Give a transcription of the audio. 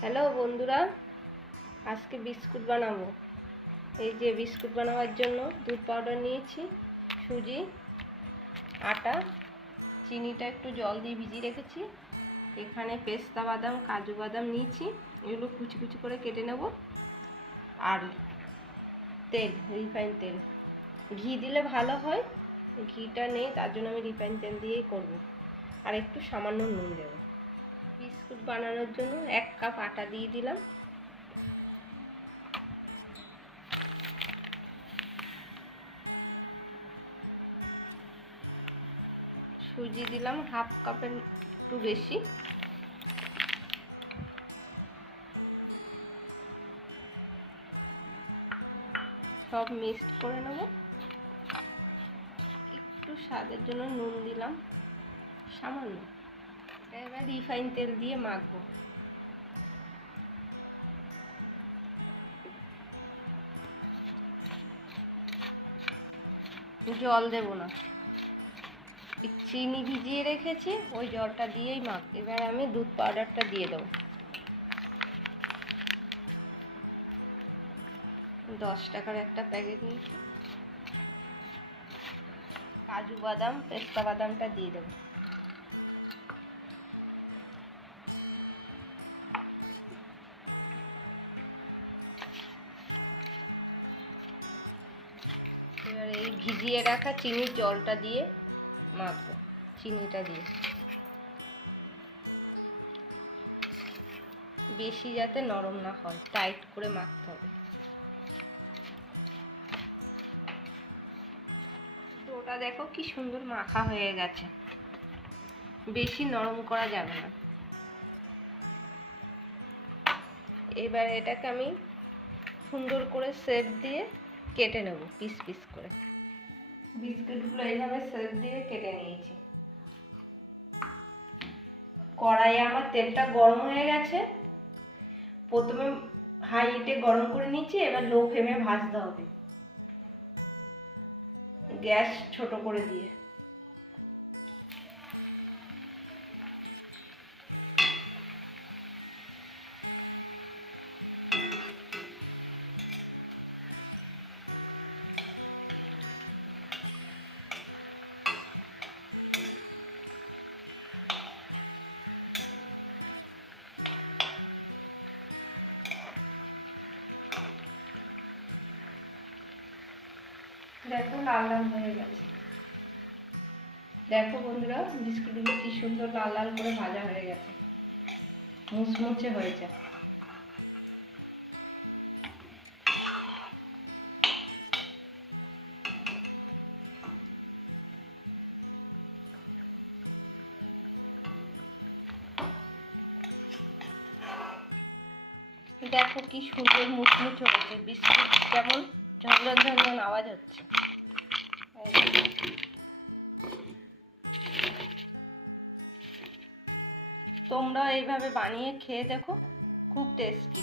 Hello বন্ধুরা, আজকে biscuit বানাবো। এই যে বিস্কুট বানাবার জন্য দুধ পাউডার নিয়েছি, সুজি, আটা, চিনিটা একটু জল দিয়ে ভিজিয়ে রেখেছি। এখানে পেস্তা বাদাম, কাজু বাদাম নিয়েছি, এগুলো কুচি কুচি করে কেটে নেব। আর তেল, রিফাইন তেল, ঘি দিলে ভালো হয়, ঘিটা নেই তার জন্য আমি রিফাইন তেল দিয়েই করব। আর একটু সামান্য নুন দেব। বিস্কুট বানানোর জন্য 1 কাপ আটা দিয়ে দিলাম। সুজি দিলাম 1/2 কাপের একটু বেশি। সব মিক্সড করে নেব। একটু স্বাদের জন্য নুন দিলাম সামান্য। এবার রিফাইন তেল দিয়ে মাখবো। জল দেব না, চিনি ভিজিয়ে রেখেছি, ওই জলটা দিয়েই মাখবো। এবার আমি দুধ পাউডারটা দিয়ে দেবো। 10 টাকার একটা প্যাকেট নিয়েছি। কাজু বাদাম, পেস্তা বাদামটা দিয়ে দেবো। এবার এই ভিজিয়ে রাখা চিনির জলটা দিয়ে মাখবো, চিনিটা দিয়ে। বেশি যাতে নরম না হয়, টাইট করে মাখতে হবে। ডোটা দেখো কি সুন্দর মাখা হয়ে গেছে, বেশি নরম করা যাবে না। এবার এটাকে আমি সুন্দর করে শেপ দিয়ে কেটে নেব, পিস পিস করে। বিস্কুটগুলো এইভাবে শেপ দিয়ে কেটে নিয়েছি। কড়াইয়ে আমার তেলটা গরম হয়ে গেছে। প্রথমে হাই হিটে গরম করে নিচ্ছি, এবার লো ফ্লেমে ভাজতে হবে, গ্যাস ছোট করে দিয়ে। দেখো লাল লাল হয়ে গেছে। দেখো বন্ধুরা, বিস্কুটগুলো কি সুন্দর লাল লাল করে ভাজা হয়ে গেছে, মুচমুচে হয়েছে। দেখো কি সুন্দর মুচমুচে হয়েছে, বিস্কুট যেমন ঝনঝন ঝনঝন আওয়াজ হচ্ছে। তোমরা এইভাবে বানিয়ে খেয়ে দেখো, খুব টেস্টি।